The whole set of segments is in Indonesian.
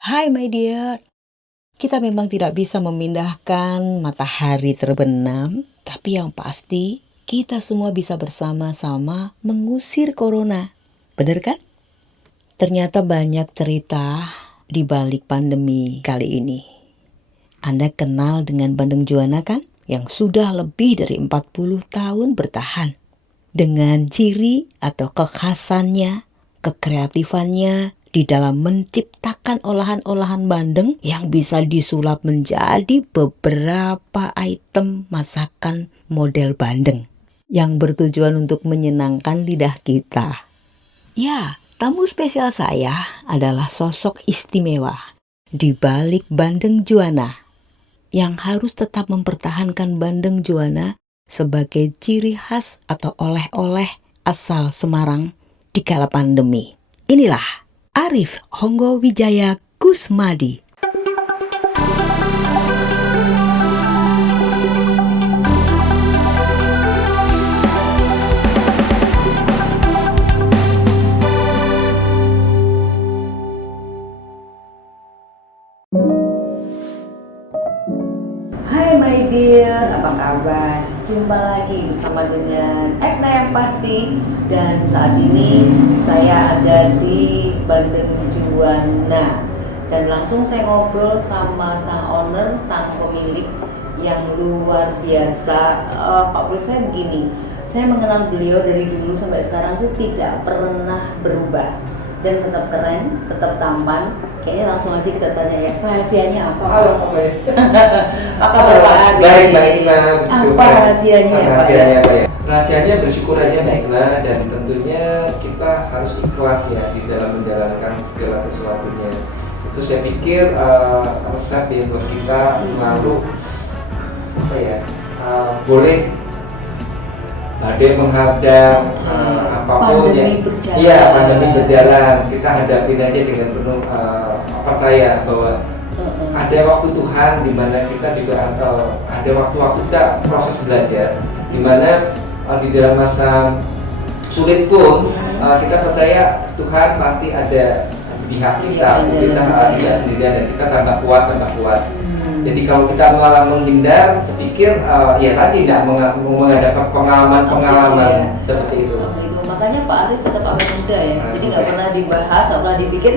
Hai my dear, kita memang tidak bisa memindahkan matahari terbenam, tapi yang pasti kita semua bisa bersama-sama mengusir corona. Bener kan? Ternyata banyak cerita di balik pandemi kali ini. Anda kenal dengan Bandeng Juana kan? Yang sudah lebih dari 40 tahun bertahan. Dengan ciri atau kekhasannya, kekreatifannya di dalam menciptakan olahan-olahan bandeng yang bisa disulap menjadi beberapa item masakan model bandeng yang bertujuan untuk menyenangkan lidah kita. Ya, tamu spesial saya adalah sosok istimewa di balik Bandeng Juana yang harus tetap mempertahankan Bandeng Juana sebagai ciri khas atau oleh-oleh asal Semarang di kala pandemi. Inilah Arif Honggo Wijaya Kusmadi. Hai my dear, apa kabar? Jumpa lagi bersama dengan Ekna yang pasti. Dan saat ini saya ada di Bandeng Juana. Dan langsung saya ngobrol sama sang owner, sang pemilik yang luar biasa. Kalau menurut saya begini, saya mengenal beliau dari dulu sampai sekarang tuh tidak pernah berubah. Dan tetap keren, tetap tampan. Kayaknya langsung aja kita tanya ya, rahasianya apa? Halo, Pak. Apa Pak Ari? Baik, Mbak. Apa rahasianya ya, Pak? Rahasianya apa ya? Rahasianya bersyukur aja, Mbak Ikna, dan tentunya kita harus ikhlas ya di dalam menjalankan segala sesuatunya. Itu saya pikir resep ya buat kita selalu apa ya? Boleh badai menghadap apapun ya. Iya, pandemi berjalan. Kita hadapin aja dengan penuh percaya bahwa ada waktu Tuhan di mana kita juga ada waktu-waktu kita proses belajar, di mana di dalam masa sulit pun kita percaya Tuhan pasti ada di pihak kita tidak sendirian dan kita tambah kuat. Jadi kalau kita malah menghindar, saya pikir ya tadi tidak menghadapi pengalaman seperti itu. Makanya Pak Ari tetap awet muda ya, jadi nggak pernah dibahas, nggak pernah dipikir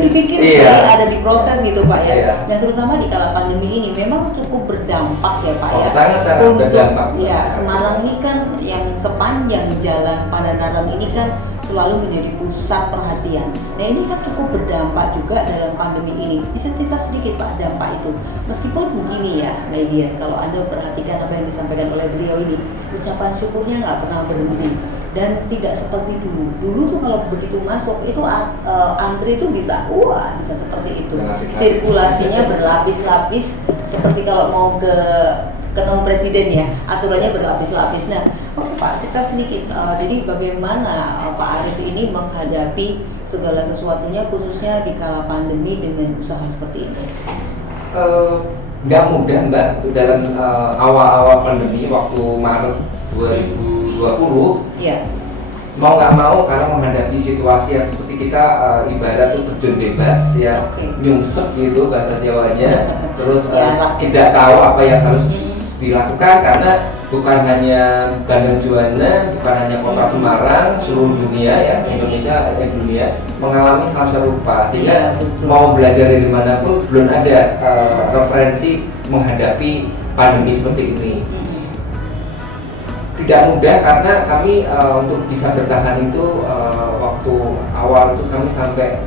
ada di proses gitu Pak ya. Iya. Yang terutama di kala pandemi ini memang cukup berdampak ya Pak ya. Sangat berdampak. Ya, Semarang ini kan yang sepanjang jalan Pangandaran ini kan selalu menjadi pusat perhatian. Nah ini kan cukup berdampak juga dalam pandemi ini. Bisa cerita sedikit Pak dampak itu? Meskipun begini ya, Media, kalau Anda perhatikan apa yang disampaikan oleh beliau ini, ucapan syukurnya nggak pernah berhenti dan tidak seperti dulu. Dulu tuh kalau begitu masuk itu antri itu bisa seperti itu. Sirkulasinya berlapis-lapis seperti kalau mau ketemu presiden ya, aturannya berlapis-lapis. Nah, oke Pak, cerita sedikit. Jadi bagaimana Pak Arif ini menghadapi segala sesuatunya, khususnya di kala pandemi dengan usaha seperti ini? Nggak mudah Mbak, dalam awal-awal pandemi waktu Maret 2020. Iya. Mau nggak mau karena menghadapi situasi yang seperti kita ibarat tuh terjun bebas ya, nyungsep gitu bahasa Jawanya. Terus tidak tahu apa yang harus dilakukan karena bukan hanya Bandeng Juana, bukan hanya kota Semarang, seluruh dunia ya, Indonesia dunia mengalami hal serupa. Sehingga mau belajar dari manapun belum ada referensi menghadapi pandemi seperti ini. Tidak mudah karena kami untuk bisa bertahan itu waktu awal itu kami sampai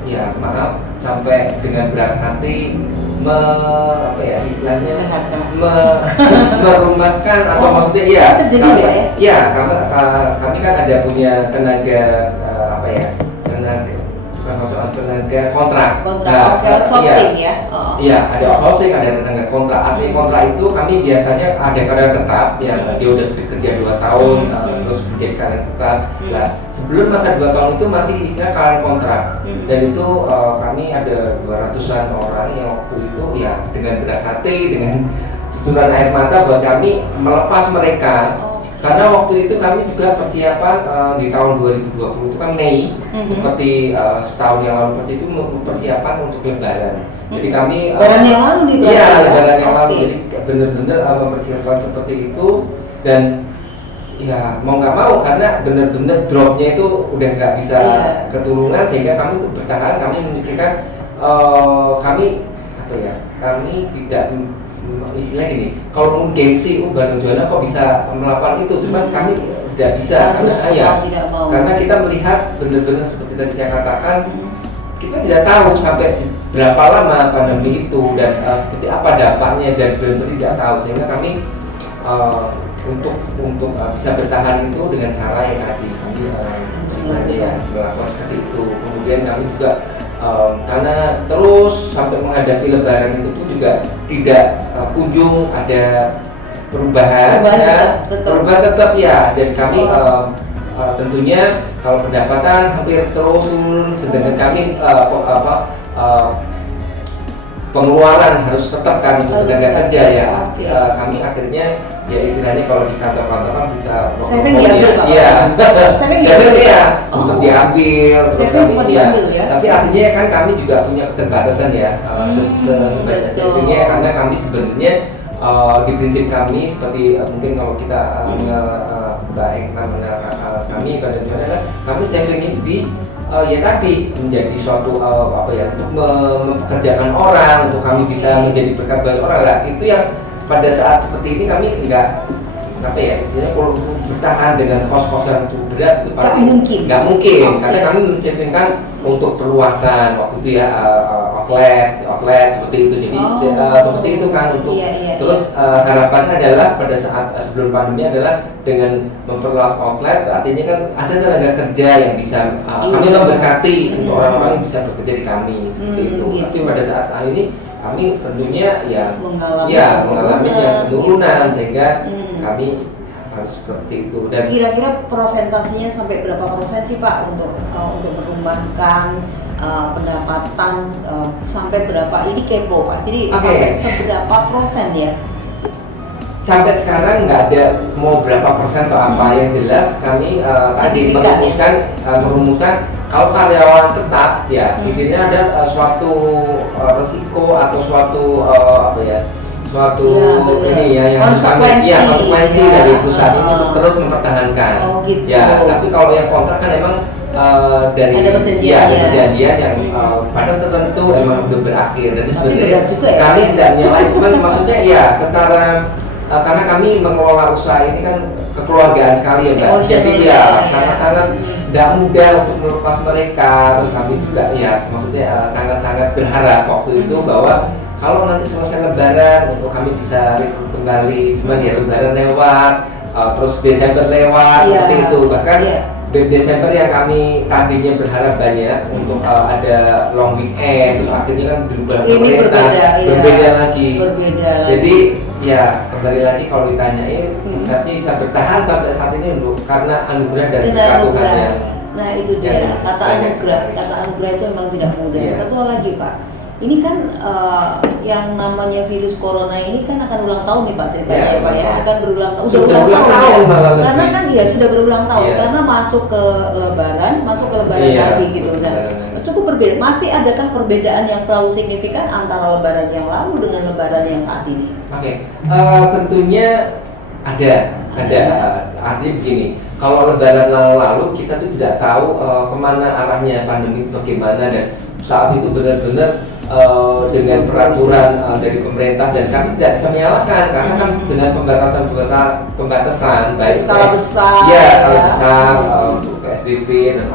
dengan berat hati merumahkan atau maksudnya kami kan ada punya tenaga tenaga kontrak. Iya, ada outsourcing, ada tenaga kontrak. Artinya kontrak itu kami biasanya ada karyawan tetap yang dia udah bekerja 2 tahun terus menjadi karyawan tetap. Nah, sebelum masa 2 tahun itu masih istilah karyawan kontrak. Dan itu kami ada 200-an orang yang waktu itu ya dengan berat hati, dengan tuturan air mata buat kami melepas mereka. Karena waktu itu kami juga persiapan di tahun 2020 itu kan Mei, seperti setahun yang lalu persis itu persiapan untuk Lebaran. Jadi kami lebaran yang lalu nih berarti iya, ya? lebaran yang lalu. Oke. Jadi benar-benar mempersiapkan seperti itu, dan ya mau nggak mau karena benar-benar dropnya itu udah nggak bisa Iya. keturunan, sehingga kami untuk bertahan kami memikirkan kami apa ya, kami tidak istilah gini, kalau mau gengsi Bandung Juana kok bisa melakukan itu, cuman kami tidak bisa Harus karena ya mau tidak mau. karena kita melihat benar-benar seperti tadi saya katakan, kita tidak tahu sampai berapa lama pandemi itu dan seperti apa dampaknya, dan benar-benar tidak tahu, sehingga kami untuk bisa bertahan itu dengan cara yang tadi kami sebenarnya melakukan seperti itu. Kemudian kami juga karena terus sampai menghadapi lebaran itu pun juga tidak kunjung ada perubahan tetap ya, dan kami tentunya kalau pendapatan hampir terus turun, sedangkan kami pengeluaran harus tetap kan untuk tenaga kerja ya. Kami akhirnya ya istilahnya kalau di kantor-kantor kan bisa saving diambil Pak. Iya. Saving Saving diambil. ya, sempat diambil. Terus Saving kami sempat ya. diambil ya. Tapi artinya kan kami juga punya keterbatasan ya. Sebanyak savingnya karena kami sebenarnya di prinsip kami seperti mungkin kalau kita Mbak Ekna menerangkan kami pada dimana kami savingnya di ya tadi menjadi suatu apa ya, untuk mempekerjakan orang, untuk kami bisa menjadi berkat bagi orang lah. Itu yang pada saat seperti ini kami enggak apa ya istilahnya, kalau bertahan dengan kos-kos yang cukup berat itu pasti nggak mungkin. Karena kami mensavingkan untuk perluasan waktu itu ya, outlet seperti itu, jadi seperti itu kan untuk terus harapannya adalah pada saat sebelum pandemi adalah dengan memperluas outlet, artinya kan ada tenaga kerja yang bisa kami memberkati untuk orang-orang yang bisa bekerja di kami seperti itu. Tapi pada saat ini kami tentunya ya mengalami penurunan sehingga kami harus seperti itu. Dan kira-kira persentasenya sampai berapa persen sih Pak untuk merumahkan pendapatan sampai berapa, ini kepo Pak, jadi sampai seberapa persen ya? Sampai sekarang nggak ada mau berapa persen atau apa, yang jelas kami tadi merumuskan kalau karyawan tetap ya intinya ada suatu resiko atau suatu apa ya, suatu ini ya yang konsekuensi dari perusahaan ini untuk terus mempertahankan. Ya, tapi kalau yang kontrak kan emang dari perjanjian yang pada tertentu emang udah berakhir, dan sebenarnya kami tidak menyalahi, cuman maksudnya ya secara karena kami mengelola usaha ini kan kekeluargaan sekali ya Mbak, jadi ya sangat-sangat tidak mudah untuk melepas mereka. Terus kami juga ya maksudnya sangat-sangat berharap waktu itu bahwa kalau nanti selesai lebaran untuk kami bisa rekrut kembali, cuman ya lebaran lewat, terus Desember lewat seperti itu, bahkan Desember yang kami tadinya berharap banyak untuk ada long weekend, terus akhirnya kan berubah pemerintah berbeda lagi. Jadi ya kembali lagi kalau ditanyain, tapi bisa bertahan sampai saat ini untuk karena anugerah dan berkat Tuhan ya. Nah itu dia kata anugerah itu memang tidak mudah. Satu lagi Pak, ini kan yang namanya virus corona ini kan akan ulang tahun nih Pak ceritanya ya Pak ya, akan berulang tahun, sudah berulang tahun karena kan dia sudah berulang tahun karena masuk ke lebaran lagi gitu. Nah cukup berbeda, masih adakah perbedaan yang terlalu signifikan antara lebaran yang lalu dengan lebaran yang saat ini? Tentunya ada artinya begini, kalau lebaran lalu kita tuh tidak tahu kemana arahnya pandemi bagaimana, dan saat itu benar-benar dengan peraturan dari pemerintah, dan kami tidak bisa menyalahkan karena kan dengan pembatasan baik skala besar untuk PSBB dan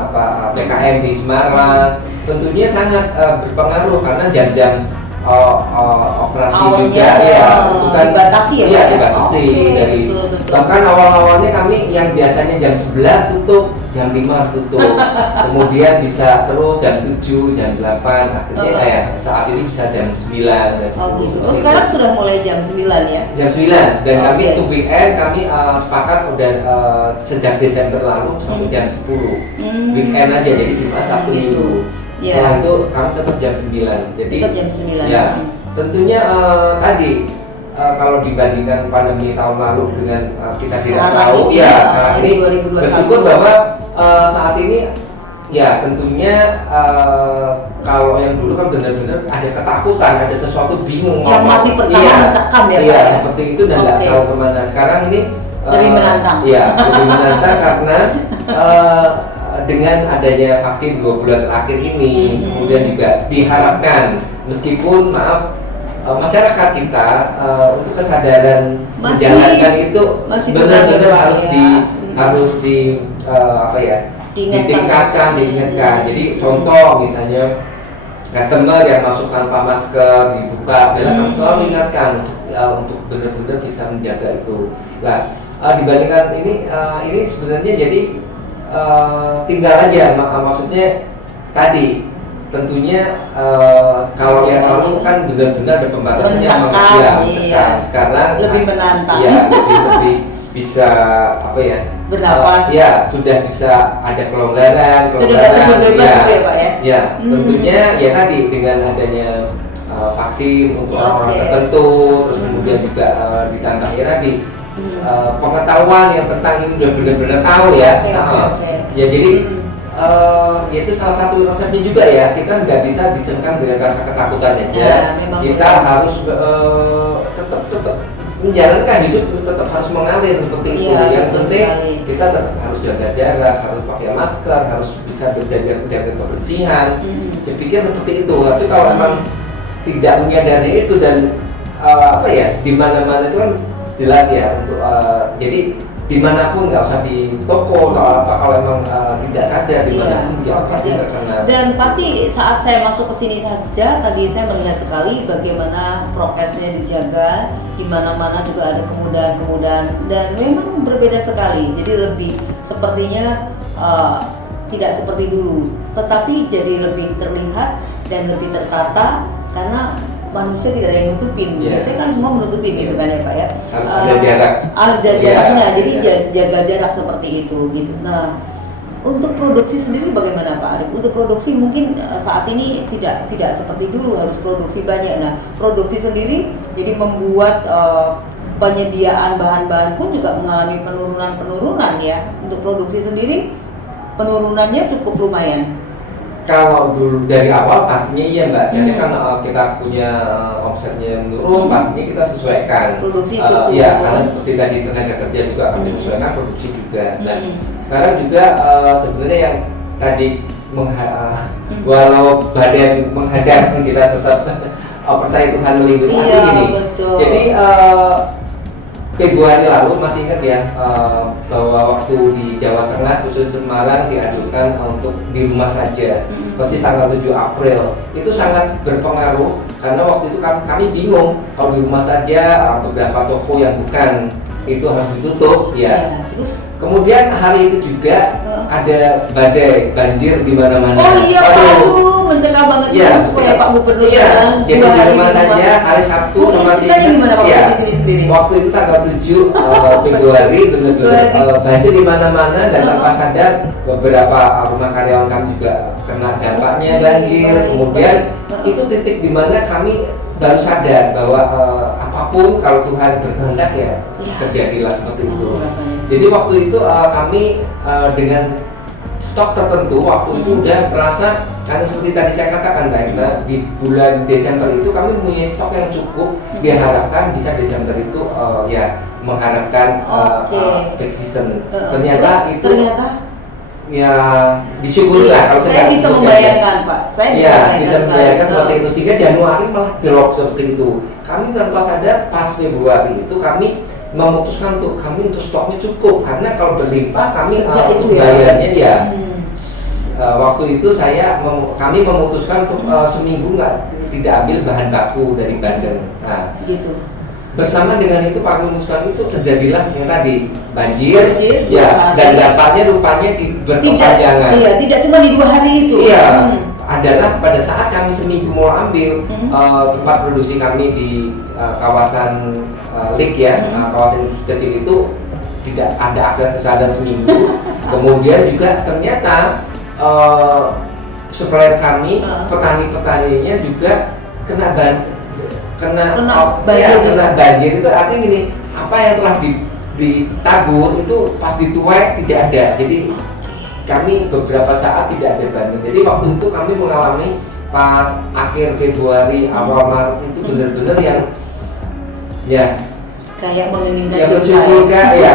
PKM di Semarang tentunya sangat berpengaruh karena jam-jam operasi juga ya itu kan dibatasi dibatasi dari bahkan awalnya kami yang biasanya jam 11 tutup, jam 5 harus tutup, kemudian bisa terus jam 7, jam 8, akhirnya kayak saat ini bisa jam 9 dan 10. Gitu. Oh, sekarang sudah mulai jam 9 ya? Jam 9, dan kami untuk weekend kami sepakat udah sejak Desember lalu sampai jam 10 weekend aja, jadi Jumat, Sabtu, Minggu. Setelah itu kami tetap jam 9. Jadi tetap jam 9. Ya, tentunya tadi kalau dibandingkan pandemi tahun lalu dengan kita tidak tahu ya, ini bersyukur bahwa saat ini ya tentunya kalau yang dulu kan benar-benar ada ketakutan, ada sesuatu bingung. Yang masih pertama mencekam ya, iya, Pak ya? seperti itu dan nggak tahu kemana. Sekarang ini lebih menantang. Iya, lebih menantang karena dengan adanya vaksin 2 bulan terakhir ini, kemudian juga diharapkan meskipun maaf masyarakat kita untuk kesadaran menjalankan itu benar-benar harus di apa ya, ditingkatkan, diingatkan. Jadi contoh misalnya customer yang masuk tanpa masker dibuka, silakan selalu ingatkan untuk benar-benar bisa menjaga itu. Nah, dibandingkan ini sebenarnya jadi tinggal aja, maksudnya tadi tentunya kalau yang lalu kan benar-benar ada pembatasannya iya. sekarang lebih menantang, ya lebih bisa apa ya, bernapas, ya sudah bisa ada kelonggaran sudah bebas ya Pak ya. Ya tentunya ya tadi dengan adanya vaksin untuk orang-orang tertentu, terus kemudian juga ditambah ya tadi pengetahuan yang tentang ini udah benar-benar tahu ya. Ya jadi ya itu salah satu resepnya juga ya, kita nggak bisa dicengkam dengan rasa ketakutan aja. Kita harus tetap menjalankan hidup, tetap harus mengalir seperti itu. Yang penting kita tetap harus jaga jarak, harus pakai masker, harus bisa menjaga kebersihan. Saya pikir seperti itu. Tapi kalau memang tidak menyadari itu dan apa ya, di mana-mana itu kan jelas ya untuk jadi dimanapun nggak usah di toko atau apa, kalau emang tidak sadar dimanapun dia pasti terkena. Dan pasti saat saya masuk ke sini saja tadi saya melihat sekali bagaimana prokesnya dijaga, di mana-mana juga ada kemudahan-kemudahan dan memang berbeda sekali. Jadi lebih sepertinya tidak seperti dulu, tetapi jadi lebih terlihat dan lebih tertata karena manusia tidak ada yang nutupin. Biasanya kan semua menutupin gitu kan ya Pak ya. Harus ada jarak. Ada jaraknya, jadi jaga jarak seperti itu gitu. Nah, untuk produksi sendiri bagaimana Pak Arif? Untuk produksi mungkin saat ini tidak seperti dulu harus produksi banyak. Nah, produksi sendiri jadi membuat penyediaan bahan-bahan pun juga mengalami penurunan ya. Untuk produksi sendiri penurunannya cukup lumayan. Kalau dulu dari awal pastinya iya Mbak, jadi kan kita punya omsetnya menurun, pastinya kita sesuaikan produksi ya, karena seperti tadi tenaga kerja juga akan disesuaikan, produksi juga. Nah sekarang juga sebenarnya yang tadi walau badan menghadap kita tetap percaya Tuhan melindungi ini. Jadi Februari lalu masih ingat ya bahwa waktu di Jawa Tengah khusus Semarang diadukan untuk di rumah saja, pasti tanggal 7 April itu sangat berpengaruh karena waktu itu kami bingung kalau di rumah saja beberapa toko yang bukan itu harus ditutup ya. Terus kemudian hari itu juga ada badai banjir di mana-mana. Oh iya, aduh mencegah banget ya, supaya Pak Gubernur jadi di rumah saja hari Sabtu sama gimana Pak di sini sendiri? Waktu itu tanggal 7 Februari benar-benar banjir di mana-mana dan tanpa sadar beberapa rumah karyawan kami juga kena dampaknya banjir. Kemudian itu titik di mana kami baru sadar bahwa apapun kalau Tuhan berkehendak ya terjadilah seperti itu. Jadi waktu itu kami dengan stok tertentu waktu itu udah merasa, karena seperti tadi saya katakan Mbak, di bulan Desember itu kami punya stok yang cukup, diharapkan bisa Desember itu ya mengharapkan peak season. Ternyata ya disyukurilah kalau saya bisa membayangkan Pak. Saya bisa membayangkan seperti itu, sehingga Januari malah drop seperti itu. Kami tanpa sadar pas Februari itu kami memutuskan untuk stoknya cukup, karena kalau berlimpah kami bayarnya waktu itu kami memutuskan untuk seminggu tidak ambil bahan baku dari Banten. Nah, gitu. Bersama dengan itu Pak memutuskan itu terjadilah yang tadi banjir ya, dan dampaknya rupanya berkepanjangan. Tidak cuma di 2 hari itu. Adalah pada saat kami seminggu mau ambil tempat produksi kami di kawasan Lik ya, kawasan kecil itu tidak ada akses ke sana seminggu. Kemudian juga ternyata supplier kami, petani-petaninya juga kena banjir itu artinya gini, apa yang telah ditabur itu pas dituai tidak ada. Jadi kami beberapa saat tidak ada banjir. Jadi waktu itu kami mengalami pas akhir Februari awal Maret itu benar-benar yang ya Kayak mengeningkan ya bersyukur Kak, ya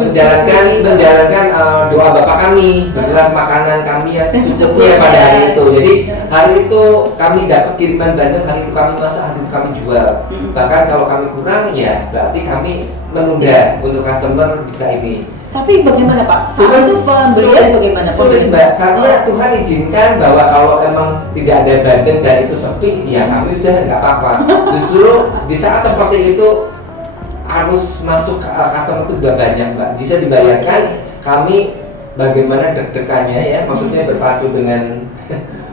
menjalankan doa Bapak kami, bergelas makanan kami yang secukupnya pada hari itu. Jadi hari itu kami dapat kiriman bandeng, hari itu kami masak, hari itu kami jual. Bahkan kalau kami kurang ya berarti kami menunda untuk customer bisa ini. Tapi bagaimana Pak? Saat itu pembelian bagaimana? Sulit Mbak, karena Tuhan izinkan bahwa kalau emang tidak ada bandeng dan itu sepi, ya kami udah nggak apa-apa. Justru di saat seperti itu arus masuk ke customer itu udah banyak Mbak. Bisa dibayangkan kami bagaimana deg-degannya ya, maksudnya berpacu dengan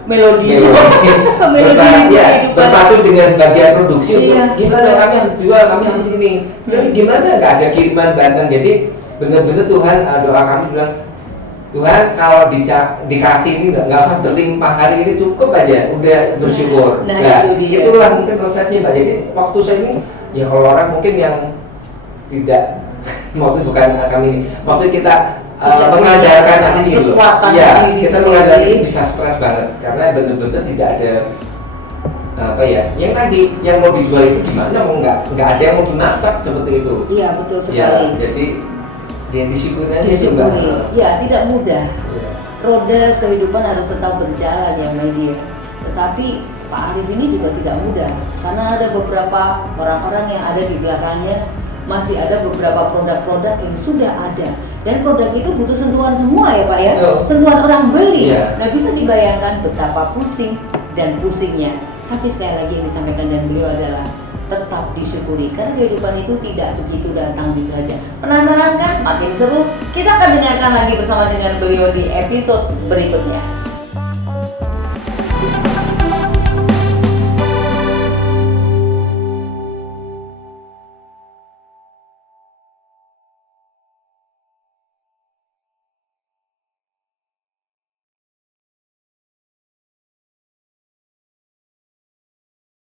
Melodi. berpacu dengan bagian produksi Iya, untuk gimana kami harus jual, kami harus ini. Jadi gimana nggak ada kiriman bandeng, jadi benar-benar Tuhan doa kami bilang, Tuhan kalau dikasih ini nggak usah berlimpah, hari ini cukup aja, udah bersyukur. Nah, itu dia. Itulah mungkin resepnya Mbak. Jadi waktu saya ini ya kalau orang mungkin yang tidak maksud bukan kami ini, maksud kita mengandalkan nanti gitu. Ya, kita mengandalkan ini bisa stres banget karena benar-benar tidak ada apa ya, yang tadi yang mau dijual itu gimana, mau nggak ada yang mau dimasak seperti itu. Iya betul sekali. Ya, jadi yang disyukuri aja sih Mbak. Ya tidak mudah. Ya. Roda kehidupan harus tetap berjalan ya media. Tetapi Pak Arif ini juga tidak mudah karena ada beberapa orang-orang yang ada di belakangnya, masih ada beberapa produk-produk yang sudah ada dan produk itu butuh sentuhan semua ya Pak ya. Betul. Sentuhan orang beli. Iya. Nah bisa dibayangkan betapa pusing dan pusingnya. Tapi sekali lagi yang disampaikan dan beliau adalah tetap disyukuri karena kehidupan itu tidak begitu datang gitu aja. Penasaran kan? Makin seru. Kita akan dengarkan lagi bersama dengan beliau di episode berikutnya.